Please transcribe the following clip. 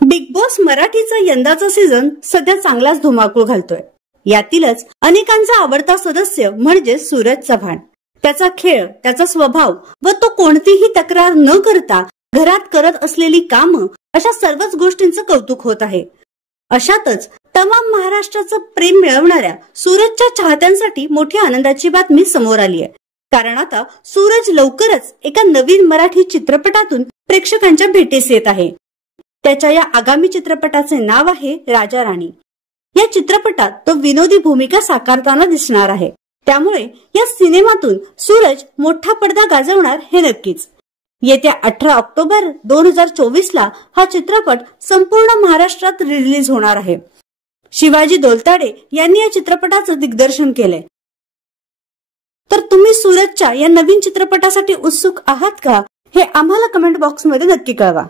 Big boss मराठीचा यंदाचा season सध्या चांगलाच धुमाकूळ घालतोय। यातीलच अनेकांचा आवडता सदस्य म्हणजे सूरज चव्हाण। त्याचा खेळ, त्याचा स्वभाव व तो कोणतीही तक्रार न करता घरात करत असलेली कामं अशा सर्वच गोष्टींचं कौतुक होत आहे। अशातच तमाम महाराष्ट्राचं प्रेम मिळवणाऱ्या सूरजच्या चाहत्यांसाठी मोठी आनंदाची बातमी समोर आली आहे। कारण आता सूरज लवकरच एका नवीन मराठी चित्रपटातून प्रेक्षकांच्या भेटीस येत आहे। त्याच्या या आगामी चित्रपटाचे नाव आहे राजा राणी। या चित्रपटात तो विनोदी भूमिका साकारताना दिसणार आहे। त्यामुळे या सिनेमातून सूरज मोठा पडदा गाजवणार हे नक्कीच। येत्या 18 ऑक्टोबर 2024 ला हा चित्रपट संपूर्ण महाराष्ट्रात रिलीज होणार आहे। शिवाजी दोलताडे यांनी या चित्रपटाचं दिग्दर्शन केले। तर तुम्ही सूरजच्या या नवीन चित्रपटासाठी उत्सुक आहात का? हे आम्हाला कमेंट बॉक्समध्ये नक्की कळवा।